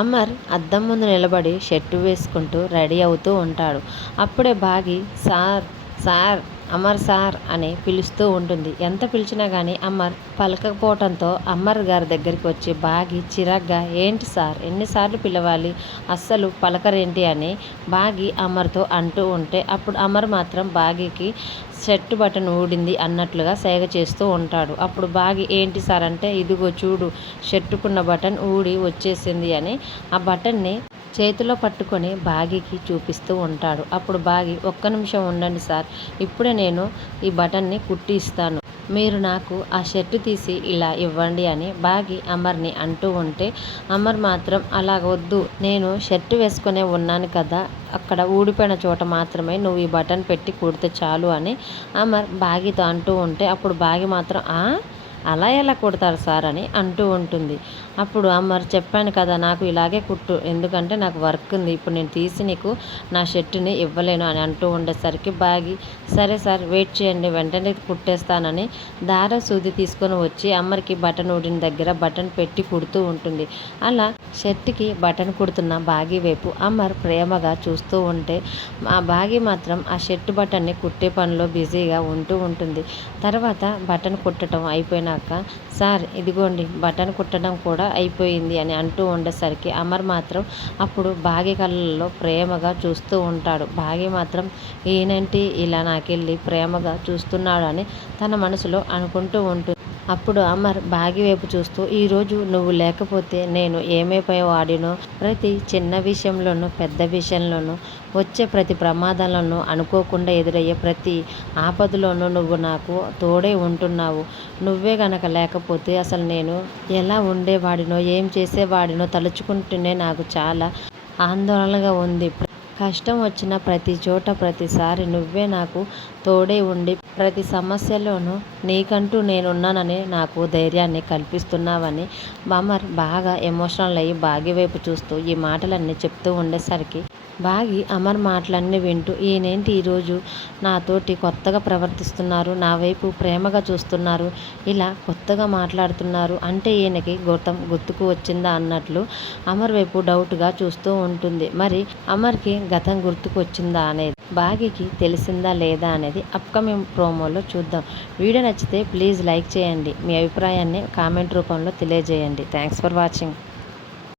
అమర్ అద్దం ముందు నిలబడి షర్టు వేసుకుంటూ రెడీ అవుతూ ఉంటాడు. అప్పుడే బాగి సార్ సార్ అమర్ సార్ అని పిలుస్తూ ఉంటుంది. ఎంత పిలిచినా కానీ అమర్ పలకపోవటంతో అమర్ గారి దగ్గరికి వచ్చి బాగి చిరాగ్గా ఏంటి సార్ ఎన్నిసార్లు పిలవాలి, అస్సలు పలకరేంటి అని బాగి అమర్తో అంటూ ఉంటే అప్పుడు అమర్ మాత్రం బాగికి షర్టు బటన్ ఊడింది అన్నట్లుగా సేగ చేస్తూ ఉంటాడు. అప్పుడు బాగి ఏంటి సార్ అంటే ఇదిగో చూడు షర్టుకున్న బటన్ ఊడి వచ్చేసింది అని ఆ బటన్ని చేతిలో పట్టుకొని బాగికి చూపిస్తూ ఉంటాడు. అప్పుడు బాగి ఒక్క నిమిషం ఉండండి సార్, ఇప్పుడే నేను ఈ బటన్ని కుట్టి ఇస్తాను, మీరు నాకు ఆ షర్టు తీసి ఇలా ఇవ్వండి అని బాగి అమర్ని అంటూ ఉంటే అమర్ మాత్రం అలా వద్దు, నేను షర్టు వేసుకునే ఉన్నాను కదా, అక్కడ ఊడిపోయిన చోట మాత్రమే నువ్వు ఈ బటన్ పెట్టి కుడితే చాలు అని అమర్ బాగితో అంటూ ఉంటే అప్పుడు బాగి మాత్రం అలా ఎలా కుడతారు సార్ అని అంటూ ఉంటుంది. అప్పుడు అమర్ చెప్పాను కదా నాకు ఇలాగే కుట్టు, ఎందుకంటే నాకు వర్క్ ఉంది, ఇప్పుడు నేను తీసి నీకు నా షర్టుని ఇవ్వలేను అని అంటూ ఉండేసరికి బాగి సరే సార్ వెయిట్ చేయండి వెంటనే కుట్టేస్తానని దారం సూది తీసుకొని వచ్చి అమర్కి బటన్ ఊడిన దగ్గర బటన్ పెట్టి కుడుతూ ఉంటుంది. అలా షర్ట్కి బటన్ కుడుతున్న బాగి వైపు అమర్ ప్రేమగా చూస్తూ ఉంటే ఆ బాగి మాత్రం ఆ షర్ట్ బటన్ని కుట్టే పనిలో బిజీగా ఉంటూ ఉంటుంది. తర్వాత బటన్ కుట్టడం అయిపోయినాక సార్ ఇదిగోండి బటన్ కుట్టడం కూడా అయిపోయింది అని అంటూ ఉండేసరికి అమర్ మాత్రం అప్పుడు బాగి కళ్ళల్లో ప్రేమగా చూస్తూ ఉంటాడు. బాగి మాత్రం ఈయనంటి ఇలా నాకెళ్ళి ప్రేమగా చూస్తున్నాడు అని తన మనసులో అనుకుంటూ ఉంటుంది. అప్పుడు అమర్ బాగి వైపు చూస్తూ ఈరోజు నువ్వు లేకపోతే నేను ఏమైపోయేవాడినో, ప్రతి చిన్న విషయంలోనూ పెద్ద విషయంలోనూ వచ్చే ప్రతి ప్రమాదంలోనూ అనుకోకుండా ఎదురయ్యే ప్రతి ఆపదలోనూ నువ్వు నాకు తోడే ఉంటున్నావు, నువ్వే గనక లేకపోతే అసలు నేను ఎలా ఉండేవాడినో ఏం చేసేవాడినో తలుచుకుంటూనే నాకు చాలా ఆందోళనగా ఉంది. కష్టం వచ్చిన ప్రతి చోట ప్రతిసారి నువ్వే నాకు తోడే ఉండి ప్రతి సమస్యలోనూ నీకంటూ నేనున్నానని నాకు ధైర్యాన్ని కల్పిస్తున్నావని అమర్ బాగా ఎమోషనల్ అయ్యి బాగి వైపు చూస్తూ ఈ మాటలన్నీ చెప్తూ ఉండేసరికి బాగి అమర్ మాటలన్నీ వింటూ ఈయనేంటి ఈరోజు నాతోటి కొత్తగా ప్రవర్తిస్తున్నారు, నా వైపు ప్రేమగా చూస్తున్నారు, ఇలా కొత్తగా మాట్లాడుతున్నారు అంటే ఈయనకి గౌతమ్ గుర్తుకు వచ్చిందా అన్నట్లు అమర్ వైపు డౌట్గా చూస్తూ ఉంటుంది. మరి అమర్కి గతం గుర్తుకు వచ్చిందా అనేది బాగికి తెలిసిందా లేదా అనేది అప్కమింగ్ ప్రోమోలో చూద్దాం. వీడియో నచ్చితే ప్లీజ్ లైక్ చేయండి, మీ అభిప్రాయాన్ని కామెంట్ రూపంలో తెలియజేయండి. Thanks for watching.